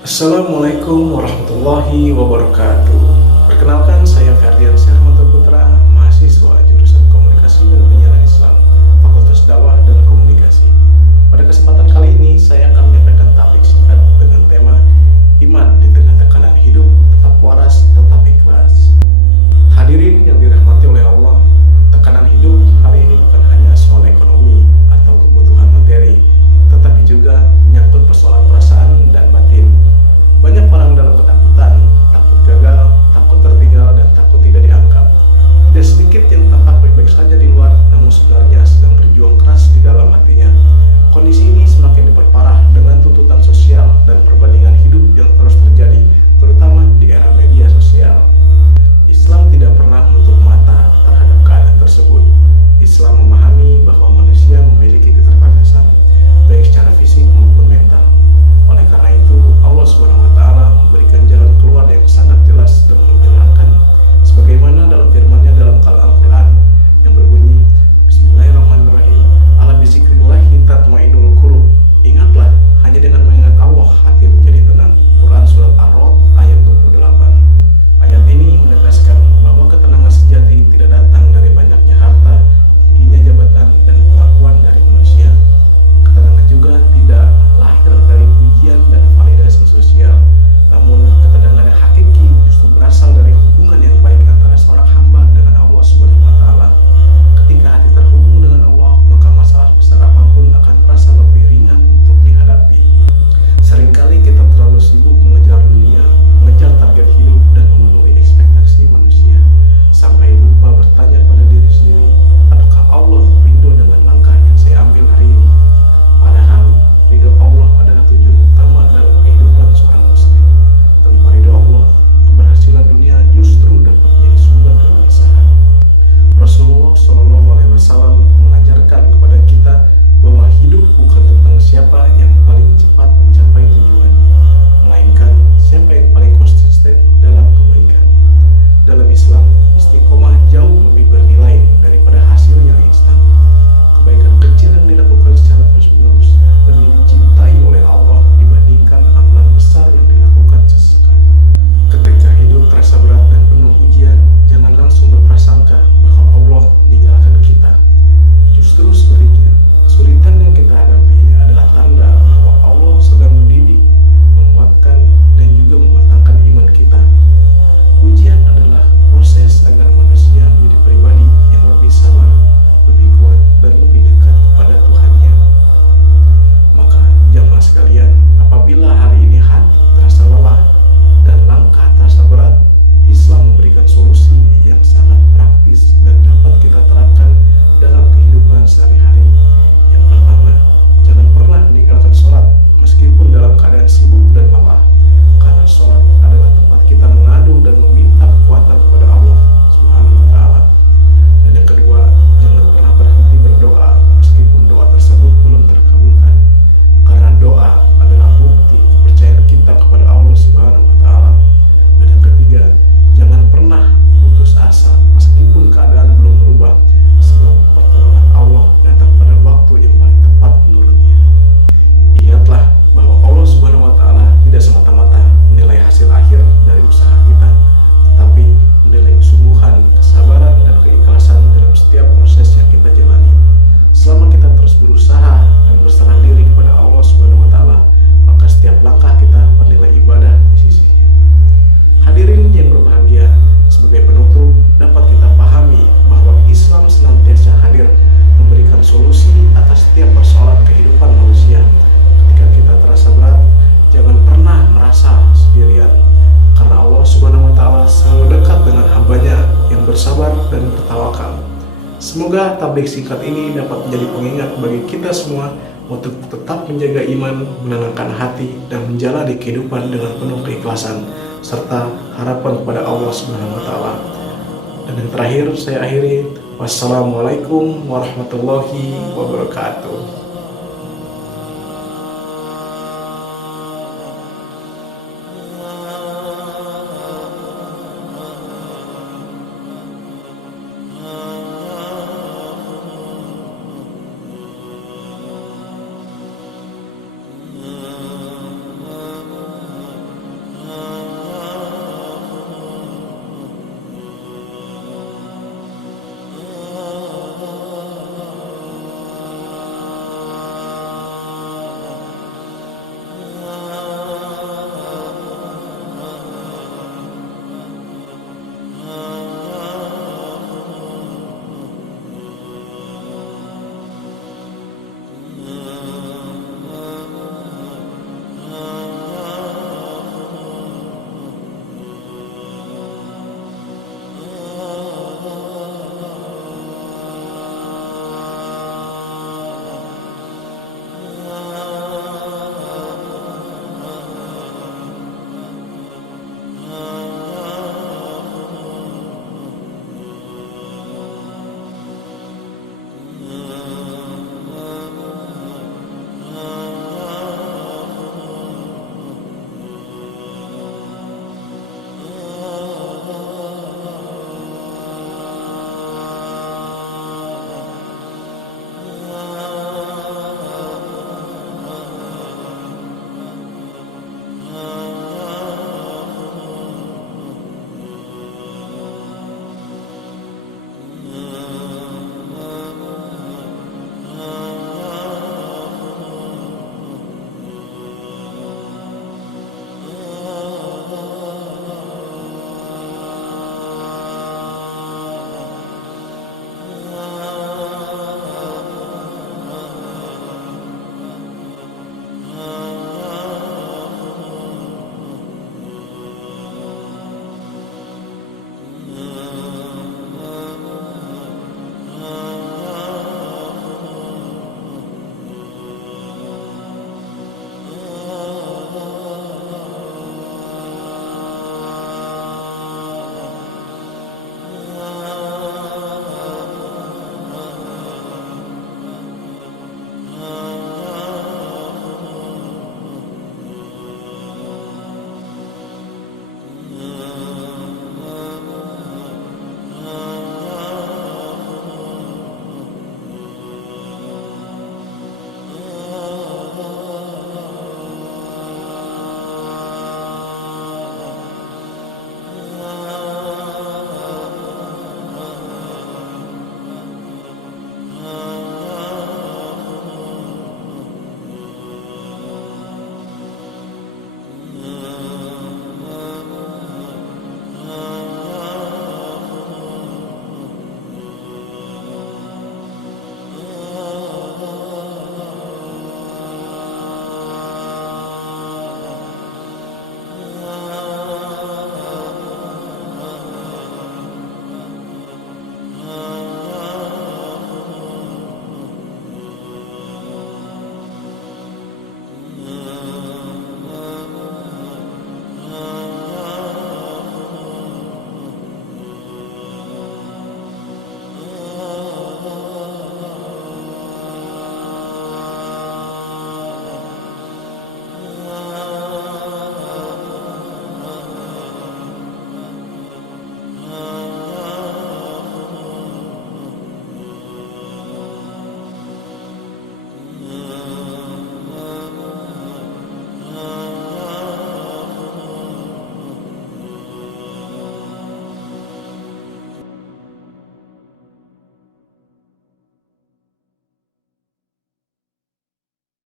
Assalamualaikum warahmatullahi wabarakatuh. Perkenalkan, saya Ferdian Syahmato Putra, mahasiswa jurusan Komunikasi dan Penyiaran Islam, Fakultas Dakwah dan Komunikasi. Pada kesempatan kali ini, saya akan menyampaikan topik singkat dengan tema iman di tengah tekanan hidup, tetap waras, tetap ikhlas. Hadirin yang dirahmati oleh Allah, tekanan hidup hari ini bukan hanya soal ekonomi atau kebutuhan materi, tetapi juga menyangkut persoalan perasaan dan batin. Banyak orang dalam ketakutan, takut gagal, takut tertinggal, dan takut tidak dianggap. Tidak sedikit yang tampak baik-baik saja di luar, namun sebenarnya sedang berjuang keras di dalam hatinya. Kondisi ini semakin diperparah dengan tuntutan sosial dan perbandingan hidup yang terus terjadi, terutama di era media sosial. Islam tidak pernah menutup mata terhadap keadaan tersebut. Islam memahami bahwa manusia memiliki keterbatasan, baik secara fisik maupun mental. Oleh karena itu, Allah Subhanahu wa Ta'ala memberikan jalan keluar yang sangat jelas dan menyenangkan. Sebagaimana dalam firman-Nya dalam Al-Quran yang berbunyi, Bismillahirrahmanirrahim, ala bizikrillahi tatma'innul qulub. Ingatlah, hanya dengan mengingat Allah hati menjadi tenang. Quran Surat Ar-Ra'd ayat 28. Ayat ini menegaskan bahwa ketenangan sejati tidak datang dari banyaknya harta, tingginya jabatan, dan pengakuan dari manusia. Ketenangan juga tidak lahir dari pujian dan validasi sosial, namun ketenangan yang hakiki justru berasal dari hubungan yang baik antara seorang hamba dengan Allah Subhanahu wa Ta'ala. Ketika hati terhubung dengan Allah, maka masalah besar apapun akan terasa lebih ringan untuk dihadapi. Seringkali kita terlalu sibuk mengejar dunia, mengejar target hidup, dan memenuhi ekspektasi manusia, sampai lupa bertanya pada diri sendiri, apakah Allah ridho dengan langkah yang saya ambil hari ini? Padahal ridho Allah adalah tujuan utama dalam kehidupan seorang muslim. Tanpa ridho Allah, keberhasilan dunia justru dapat menjadi sumber kegelisahan. Rasulullah SAW mengajarkan kepada kita bahwa hidup bukan tentang siapa yang paling cepat mencapai tujuan, melainkan siapa yang paling konsisten dalam kebaikan. Dalam Islam, istiqomah jauh lebih bernilai daripada hasil yang instan. Kebaikan kecil yang dilakukan secara terus-menerus lebih dicintai oleh Allah dibandingkan amalan besar yang dilakukan sesekali. Ketika hidup terasa berat dan penuh ujian, jangan langsung berprasangka bahwa Allah meninggalkan kita. Justru sebaliknya, kesulitan yang kita hadapi adalah tanda bahwa Allah sedang mendidik, menguatkan, dan juga mematangkan iman kita. Ujian adalah proses agar manusia menjadi pribadi yang lebih sabar, lebih kuat, dan lebih dekat kepada Tuhannya. Maka jamaah sekalian, apabila hari ini hati terasa lelah dan langkah terasa berat, Islam memberikan solusi yang sangat praktis dan dapat kita terapkan dalam kehidupan sehari-hari. Yang pertama, jangan pernah meninggalkan sholat meskipun dalam keadaan sibuk dan lelah, karena sholat adalah tempat kita mengadu dan meminta kekuatan kepada Allah Subhanahu wa Ta'ala. Dan yang kedua, jangan pernah berhenti berdoa meskipun doa tersebut belum terkabulkan, karena doa adalah bukti kepercayaan kita kepada Allah Subhanahu wa Ta'ala. Dan yang ketiga, jangan pernah putus asa meskipun keadaan belum berubah, sebab pertolongan Allah datang pada waktu yang paling tepat menurutnya. Ingatlah bahwa Allah Subhanahu wa Ta'ala tidak semata-mata menilai hasil akhir dari usaha kita, tetapi menilai kesungguhan, kesabaran, dan keikhlasan dalam setiap proses yang kita jalani. Selama kita terus berusaha dan berserah diri kepada Allah Subhanahu wa Ta'ala, maka setiap langkah kita bernilai ibadah di sisinya. Hadirin yang berbahagia, sebagai penutup dapat kita pahami bahwa Islam senantiasa hadir memberikan solusi atas setiap persoalan kehidupan manusia. Ketika kita terasa berat, jangan pernah merasa sendirian, karena Allah Subhanahu wa Ta'ala selalu dekat dengan hambanya yang bersabar dan bertawakal. Semoga tablik singkat ini dapat menjadi pengingat bagi kita semua untuk tetap menjaga iman, menenangkan hati, dan menjalani kehidupan dengan penuh keikhlasan serta harapan kepada Allah Subhanahu wa Ta'ala. Dan yang terakhir saya akhiri, wassalamualaikum warahmatullahi wabarakatuh.